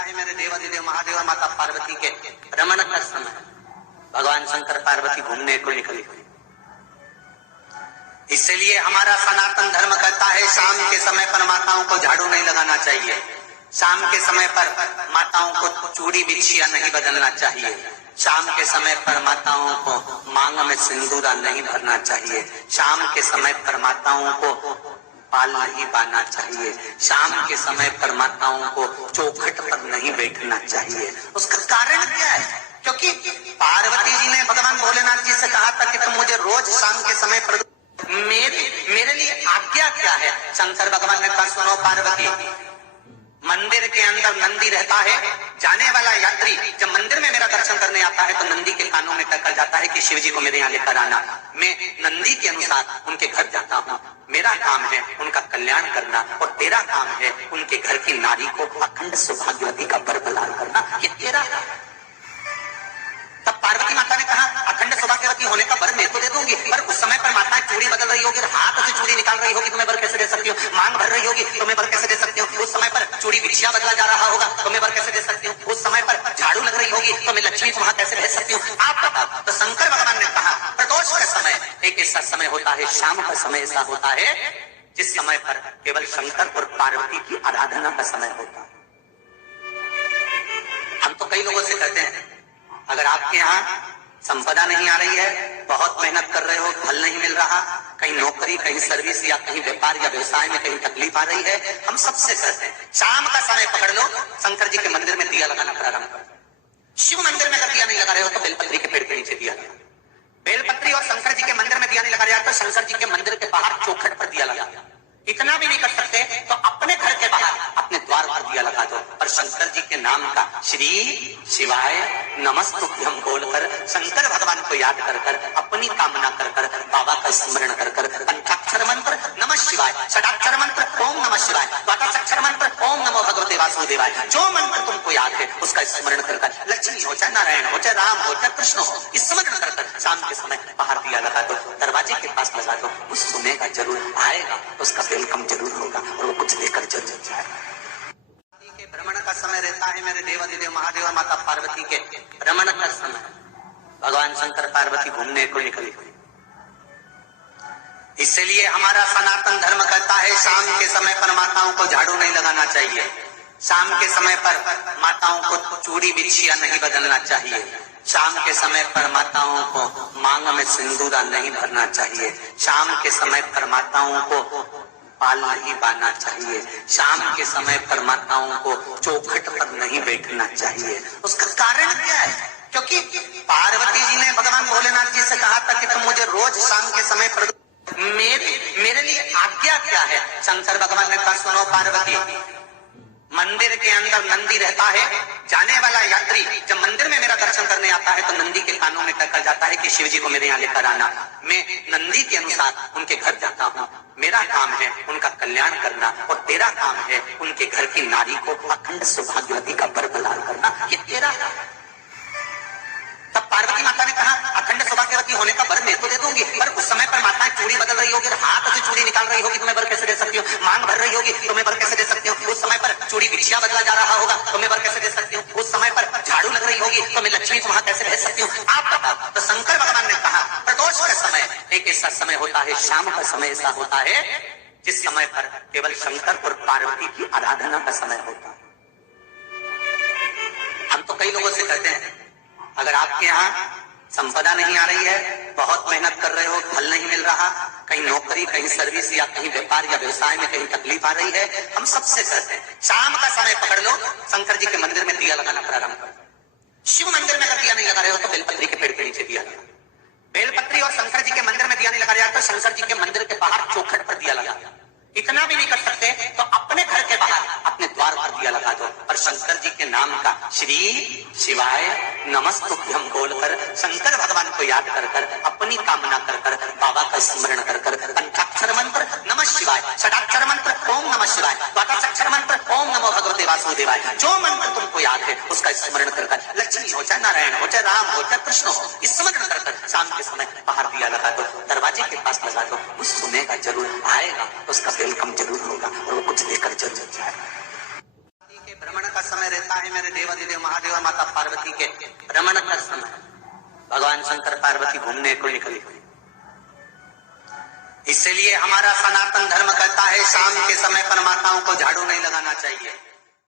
है मेरे देवाधिदेव महादेव और माता पार्वती के रमण का समय। भगवान शंकर पार्वती घूमने को निकले। इसलिए हमारा सनातन धर्म कहता है शाम के समय पर माताओं को झाड़ू नहीं लगाना चाहिए, शाम के समय पर माताओं को चूड़ी बिछिया नहीं बदलना चाहिए, शाम के समय पर माताओं को मांग में सिंदूरा नहीं भरना चाहिए, शाम के समय पर माताओं को पाल नहीं बांधना चाहिए, शाम के समय पर माताओं को चौखट पर नहीं बैठना चाहिए। उसका कारण क्या है? क्योंकि पार्वती जी ने भगवान भोलेनाथ जी से कहा था कि तुम मुझे रोज शाम के समय पर मेरे लिए आज्ञा क्या है? शंकर भगवान ने कहा सुनो पार्वती, मंदिर के अंदर नंदी रहता है, जाने वाला यात्री जब मंदिर में मेरा दर्शन करने आता है तो नंदी के कानों में कहकर जाता है कि शिव जी को मेरे यहाँ लेकर आना। मैं नंदी के अनुसार उनके घर जाता हूँ, मेरा काम है उनका कल्याण करना और तेरा काम है उनके घर की नारी को अखंड सौभाग्यवती का वर प्रदान करना, ये तेरा है। तब पार्वती माता ने कहा अखंड सौभाग्यवती होने का वर मैं तो दे दूंगी, पर उस समय पर माताएं चूड़ी बदल रही होगी, हाथ से चूड़ी निकाल रही होगी तो मैं वर कैसे दे सकती हूँ, मांग भर रही होगी तो मैं वर कैसे दे सकती हूँ, उस समय पर चूड़ी बिछिया बदला जा रहा होगा तो मैं वर कैसे दे सकती हूँ, उस समय पर झाड़ू लग रही होगी तो मैं लक्ष्मी को वहां कैसे भेज सकती हूँ, आप बताओ। तो शंकर भगवान ने कहा प्रदोष का समय एक ऐसा समय होता है, शाम का समय ऐसा होता है जिस समय पर केवल शंकर और पार्वती की आराधना का समय होता है। हम तो कई लोगों से कहते हैं अगर आपके यहाँ संपदा नहीं आ रही है, बहुत मेहनत कर रहे हो, फल नहीं मिल रहा, कहीं नौकरी, कहीं सर्विस या कहीं व्यापार या व्यवसाय में कहीं तकलीफ आ रही है, हम सबसे कहते हैं शाम का समय पकड़ लो, शंकर जी के मंदिर में दिया लगाना प्रारंभ करो। शिव मंदिर में अगर दिया नहीं लगा रहे हो तो बेलपत्री के पेड़ के नीचे दिया लगा। बेलपत्री और शंकर जी के मंदिर में दिया नहीं लगा रहा तो शंकर जी के मंदिर के बाहर चौखट पर दिया लगा। इतना भी नहीं कर सकते तो अपने घर के बाहर अपने द्वार पर दिया लगा दो और शंकर जी के नाम का श्री शिवाय नमस्तुभ्यं बोलकर शंकर भगवान को याद कर कर अपनी कामना कर कर बाबा का स्मरण कर कर पंचाक्षर मंत्र नमः शिवाय, षडाक्षर मंत्र ओम नमः शिवाय, द्वादशाक्षर मंत्र ओम नमो भगवते वासुदेवाय, जो मंत्र तुमको याद है उसका स्मरण कर कर लक्ष्मी हो चाहे नारायण हो चाहे राम हो चाहे कृष्ण हो, स्मरण कर कर शाम के समय बाहर दिया लगा दो, दरवाजे के पास लगा दो, वो सुनेगा जरूर, आएगा उसका वेलकम जरूर होगा और वो कुछ लेकर जरूर जाएगा। के भ्रमण का समय रहता है मेरे देवाधिदेव महादेव और माता पार्वती के रमण का समय। भगवान शंकर पार्वती घूमने को निकले। इसलिए हमारा सनातन धर्म कहता है शाम के समय पर माताओं को झाड़ू नहीं लगाना चाहिए, शाम के समय पर माताओं को चूड़ी बिछिया नहीं बदलना चाहिए, शाम के समय पर माताओं को मांग में सिंदूरा नहीं भरना चाहिए, शाम के समय पर माताओं को पाल नहीं बांधना चाहिए, शाम के समय पर माताओं को चौखट पर नहीं बैठना चाहिए। उसका कारण क्या है? क्योंकि पार्वती जी ने भगवान भोलेनाथ जी से कहा था कि तुम मुझे रोज शाम के समय पर मेरे लिए आज्ञा क्या है? शंकर भगवान ने कहा सुनो पार्वती, मंदिर के अंदर नंदी रहता है, जाने वाला यात्री जब मंदिर में मेरा दर्शन करने आता है तो नंदी के कानों में कहकर जाता है कि शिव जी को मेरे यहाँ लेकर आना। मैं नंदी के अनुसार उनके घर जाता हूँ, मेरा काम है उनका कल्याण करना और तेरा काम है उनके घर की नारी को अखंड सौभाग्यवती का वर प्रदान करना, ये तेरा है। तब पार्वती माता ने कहा अखंड सौभाग्यवती होने का वर मैं तो दे दूंगी, पर उस समय पर माताएं चूड़ी बदल रही होगी, हाथ से चूड़ी निकाल रही होगी तो मैं वर कैसे दे सकती हूँ, मांग भर रही होगी तो मैं वर कैसे दे सकती हूँ, उस समय पर चूड़ी बिछिया बदला जा रहा होगा तो मैं वर कैसे दे सकती हूँ, उस समय पर झाड़ू लग रही होगी तो मैं लक्ष्मी को वहां कैसे भेज सकती हूँ, आप बताओ। तो शंकर भगवान ने कहा प्रदोष का समय एक ऐसा समय होता है, शाम का समय ऐसा होता है जिस समय पर केवल शंकर और पार्वती की आराधना का समय होता है। हम तो कई लोगों से कहते हैं अगर आपके यहाँ संपदा नहीं आ रही है, बहुत मेहनत कर रहे हो, फल नहीं मिल रहा, कहीं नौकरी, कहीं सर्विस या कहीं व्यापार या व्यवसाय में कहीं तकलीफ आ रही है, हम सबसे कहते हैं शाम का समय पकड़ लो, शंकर जी के मंदिर में दिया लगाना प्रारंभ करो। शिव मंदिर में अगर दिया नहीं लगा रहे हो तो बेलपत्री के पेड़ के नीचे दिया लगा। बेलपत्री और शंकर जी के मंदिर में दिया नहीं लगा रहा तो शंकर जी के मंदिर के बाहर चौखट पर दिया लगा। इतना भी नहीं कर सकते तो अपने घर के बाहर अपने द्वार पर दिया लगा दो और शंकर जी के नाम का श्री शिवाय नमस्तुभ्यं बोलकर शंकर भगवान को याद कर कर अपनी कामना कर कर बाबा का स्मरण कर कर पंचाक्षर मंत्र नमः शिवाय, षडाक्षर मंत्र ओम नमः शिवाय, द्वादशाक्षर मंत्र ओम नमो भगवते वासुदेवाय, जो मंत्र तुमको याद है उसका स्मरण कर कर लक्ष्मी हो चाहे नारायण हो चाहे राम हो चाहे कृष्ण हो, स्मरण कर कर शाम के समय बाहर दिया लगा दो, दरवाजे के पास लगा दो, वो सुनेगा जरूर, आएगा उसका वेलकम जरूर होगा और वो कुछ लेकर जरूर जाएगा। के भ्रमण का समय रहता कहता है मेरे देवाधिदेव महादेव और माता पार्वती के रमण का समय भगवान शंकर पार्वती घूमने को निकले। इसलिए हमारा सनातन धर्म कहता है शाम के समय पर माताओं को झाड़ू नहीं लगाना चाहिए।